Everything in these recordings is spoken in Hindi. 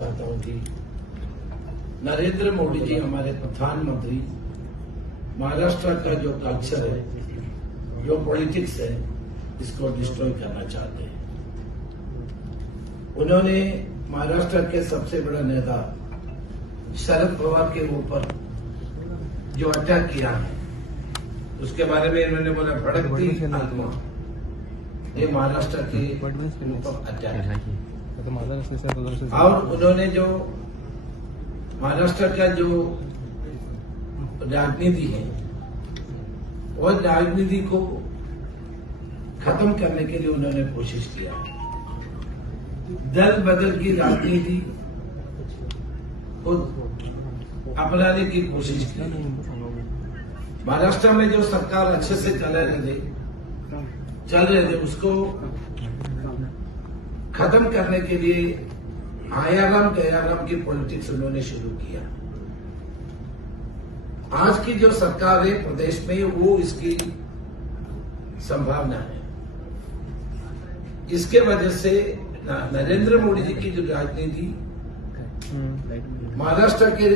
चाहता हूं कि नरेंद्र मोदी जी हमारे प्रधानमंत्री महाराष्ट्र का जो कल्चर है, जो पॉलिटिक्स है, इसको डिस्ट्रॉय करना चाहते हैं। उन्होंने महाराष्ट्र के सबसे बड़ा नेता शरद पवार के ऊपर जो अटैक किया है, उसके बारे में इन्होंने बोला भड़कती आत्मा, ये महाराष्ट्र के ऊपर अटैक है। और उन्होंने जो महाराष्ट्र का जो राजनीति है, वो राजनीति को खत्म करने के लिए उन्होंने कोशिश किया। दल बदल की राजनीति को अपनाने की कोशिश की। महाराष्ट्र में जो सरकार अच्छे से चल रहे थे उसको खत्म करने के लिए आयाराम गयाराम की पॉलिटिक्स उन्होंने शुरू किया। आज की जो सरकार है प्रदेश में, वो इसकी संभावना है। इसके वजह से नरेंद्र मोदी जी की जो राजनीति महाराष्ट्र के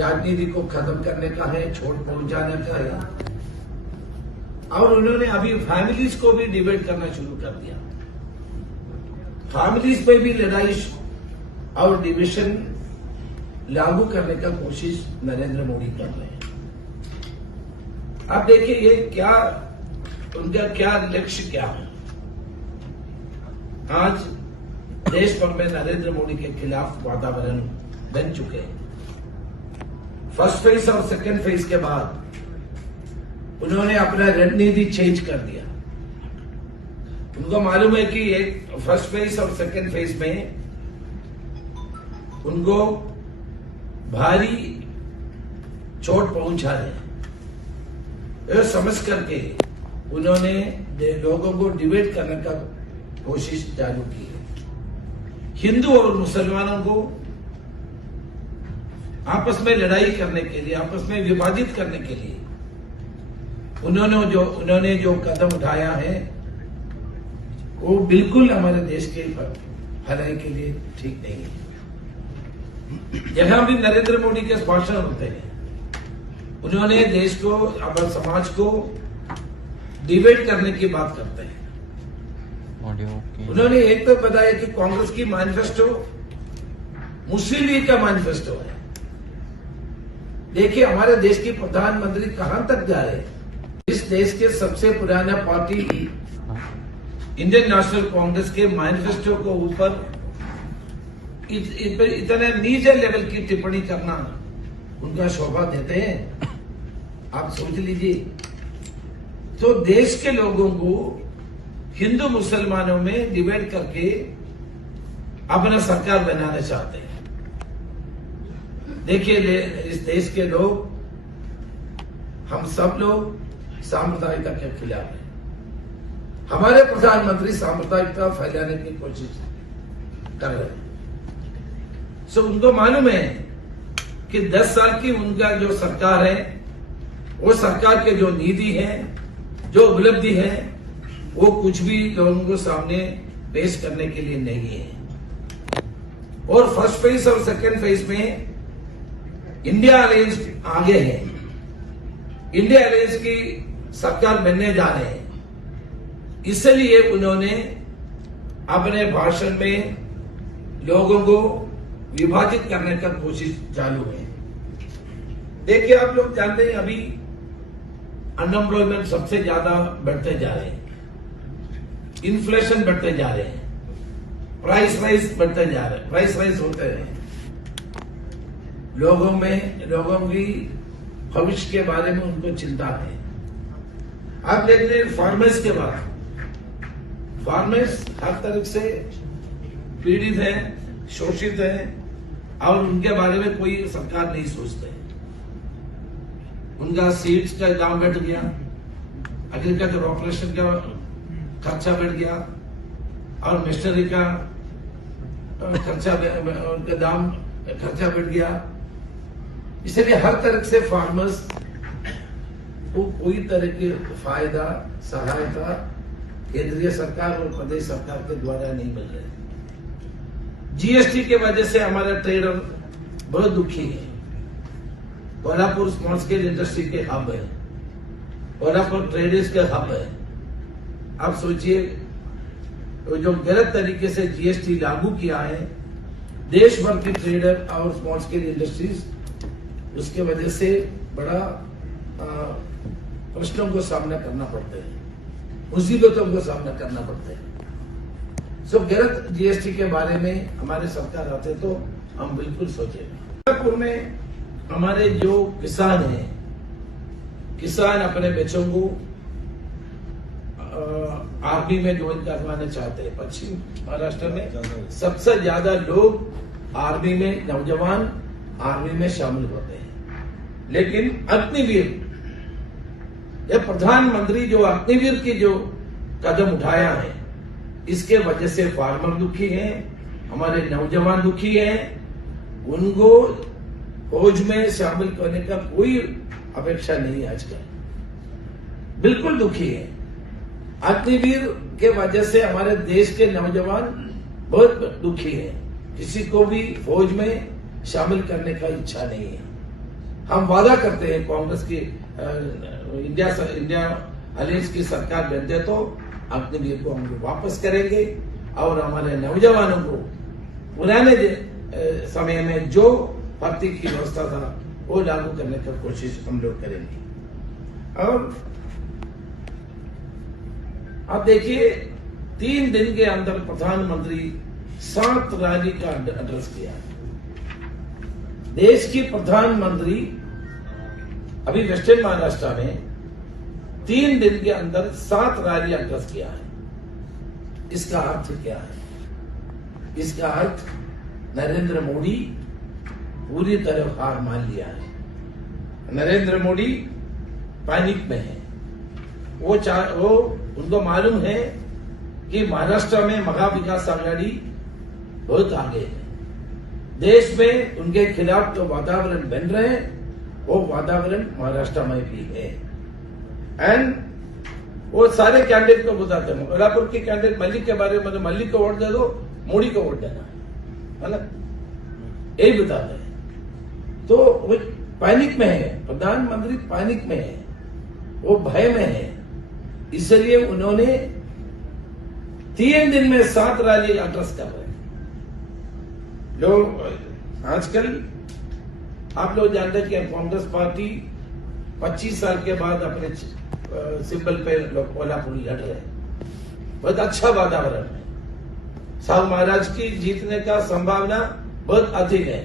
राजनीति को खत्म करने का है, छोड़ पहुंचाने का है। और उन्होंने अभी फैमिलीज को भी डिवाइड करना शुरू कर दिया। फैमिलीज पे भी लड़ाई और डिविजन लागू करने का कोशिश नरेंद्र मोदी कर रहे हैं। अब देखिए ये क्या, उनका क्या लक्ष्य क्या है। आज देश भर में नरेंद्र मोदी के खिलाफ वातावरण बन चुके हैं। फर्स्ट फेज और सेकेंड फेज के बाद उन्होंने अपना रणनीति चेंज कर दिया। उनको मालूम है कि एक फर्स्ट फेज और सेकेंड फेज में उनको भारी चोट पहुंचा है। यह समझ करके उन्होंने लोगों को डिवाइड करने का कोशिश चालू की है। हिंदू और मुसलमानों को आपस में लड़ाई करने के लिए, आपस में विभाजित करने के लिए उन्होंने जो कदम उठाया है, वो बिल्कुल हमारे देश के भलाई के लिए ठीक नहीं है। जहां भी नरेंद्र मोदी के भाषण होते हैं, उन्होंने देश को, हमारे समाज को डिवाइड करने की बात करते हैं। उन्होंने एक तो बताया कि कांग्रेस की मैनिफेस्टो मुस्लिम लीग का मैनिफेस्टो है। देखिए हमारे देश की प्रधानमंत्री कहां तक जा रहे हैं। इस देश के सबसे पुराना पार्टी इंडियन नेशनल कांग्रेस के मैनिफेस्टो को ऊपर इतने नीचे लेवल की टिप्पणी करना उनका शोभा देते हैं। आप सोच लीजिए, तो देश के लोगों को हिंदू मुसलमानों में डिवाइड करके अपना सरकार बनाना चाहते हैं। देखिए इस देश के लोग, हम सब लोग सांप्रदायिकता के खिलाफ हैं। हमारे प्रधानमंत्री सांप्रदायिकता फैलाने की कोशिश कर रहे हैं। सो उनको मालूम है कि 10 साल की उनका जो सरकार है, वो सरकार के जो नीति है, जो उपलब्धि है, वो कुछ भी लोगों को सामने पेश करने के लिए नहीं है। और फर्स्ट फेज और सेकेंड फेज में इंडिया अलायंस आगे है। इंडिया अलायंस की सरकार बनने जा रहे हैं। इसलिए उन्होंने अपने भाषण में लोगों को विभाजित करने का कोशिश चालू है। देखिए आप लोग जानते हैं, अभी अनएम्प्लॉयमेंट सबसे ज्यादा बढ़ते जा रहे हैं, इन्फ्लेशन बढ़ते जा रहे हैं, प्राइस राइज बढ़ते जा रहे हैं, प्राइस राइज होते रहे। लोगों की भविष्य के बारे में उनको चिंता है। आप देखते हैं फार्मर्स के बाद, फार्मर्स हर तरह से पीड़ित है, शोषित है, और उनके बारे में कोई सरकार नहीं सोचते। उनका सीड्स का दाम बढ़ गया, एग्रीकल्चर ऑपरेशन का खर्चा बढ़ गया, और मशीनरी का खर्चा, उनका दाम खर्चा बढ़ गया। इसलिए हर तरह से फार्मर्स को कोई तरह की फायदा, सहायता केंद्रीय सरकार और प्रदेश सरकार के द्वारा नहीं मिल रहे। जीएसटी के वजह से हमारा ट्रेडर बहुत दुखी है। कोल्हापुर स्मॉल स्केल इंडस्ट्री के हब है, कोल्हापुर ट्रेडर्स के हब है। आप सोचिए, जो गलत तरीके से जीएसटी लागू किया है देश भर की ट्रेडर और स्मॉल स्केल इंडस्ट्रीज, उसके वजह से बड़ा प्रश्नों को सामना करना पड़ता है, मुसीबतों को सामना करना पड़ता है। सो गलत जीएसटी के बारे में हमारे सरकार आते तो हम बिल्कुल सोचेंगे। कोल्हापुर में हमारे जो किसान हैं, किसान अपने बच्चों को आर्मी में ज्वाइन करवाना चाहते हैं। पश्चिम महाराष्ट्र में सबसे ज्यादा लोग आर्मी में, नौजवान आर्मी में शामिल होते हैं। लेकिन अग्निवीर, यह प्रधानमंत्री जो अग्निवीर की जो कदम उठाया है, इसके वजह से फार्मर दुखी हैं, हमारे नौजवान दुखी हैं। उनको फौज में शामिल करने का कोई अपेक्षा नहीं है आजकल, बिल्कुल दुखी है। अग्निवीर के वजह से हमारे देश के नौजवान बहुत दुखी हैं। किसी को भी फौज में शामिल करने का इच्छा नहीं है। हम वादा करते हैं कांग्रेस की इंडिया अलायंस की सरकार बनते तो अग्निवीर को हम वापस करेंगे और हमारे नौजवानों को पुराने समय में जो भर्ती की व्यवस्था था वो लागू करने की कोशिश हम लोग करेंगे। और आप देखिए, 3 दिन के अंदर प्रधानमंत्री 7 रैली का एड्रेस किया। देश की प्रधानमंत्री अभी वेस्टर्न महाराष्ट्र में 3 दिन के अंदर 7 रैली एड्रेस किया है। इसका अर्थ क्या है? इसका अर्थ नरेंद्र मोदी पूरी तरह हार मान लिया है। नरेंद्र मोदी पैनिक में है। वो उनको मालूम है कि महाराष्ट्र में महा विकास आघाड़ी बहुत आगे है। देश में उनके खिलाफ जो वातावरण बन रहे हैं वो वातावरण महाराष्ट्र में भी है। एंड वो सारे कैंडिडेट को बताते हैं, कोल्हापुर के कैंडिडेट मलिक के बारे में, मलिक को वोट दे दो, मोदी को वोट देना है ना, यही बताते हैं। तो वो पैनिक में है, प्रधानमंत्री पैनिक में है, वो भय में है। इसलिए उन्होंने 3 दिन में 7 रैली एड्रेस कर रहे हैं। लोग आजकल आप लोग जानते हैं कि कांग्रेस पार्टी 25 साल के बाद अपने सिंबल पे कोल्हापुर लड़ रहे हैं। बहुत अच्छा वातावरण है। साहू महाराज की जीतने का संभावना बहुत अधिक है।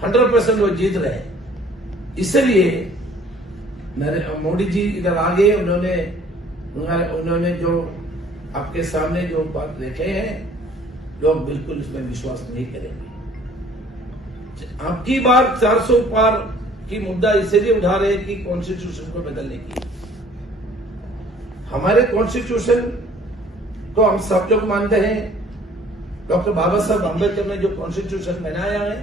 100% वो जीत रहे हैं। इसलिए मोदी जी इधर आ गए। उन्होंने जो आपके सामने जो बात रखे हैं, लोग बिल्कुल इसमें विश्वास नहीं करेंगे। आपकी बार 400 पार की मुद्दा इसलिए उठा रहे हैं कि कॉन्स्टिट्यूशन को बदलने की। हमारे कॉन्स्टिट्यूशन को हम सब लोग मानते हैं। डॉक्टर बाबा साहब अम्बेडकर ने जो कॉन्स्टिट्यूशन बनाया है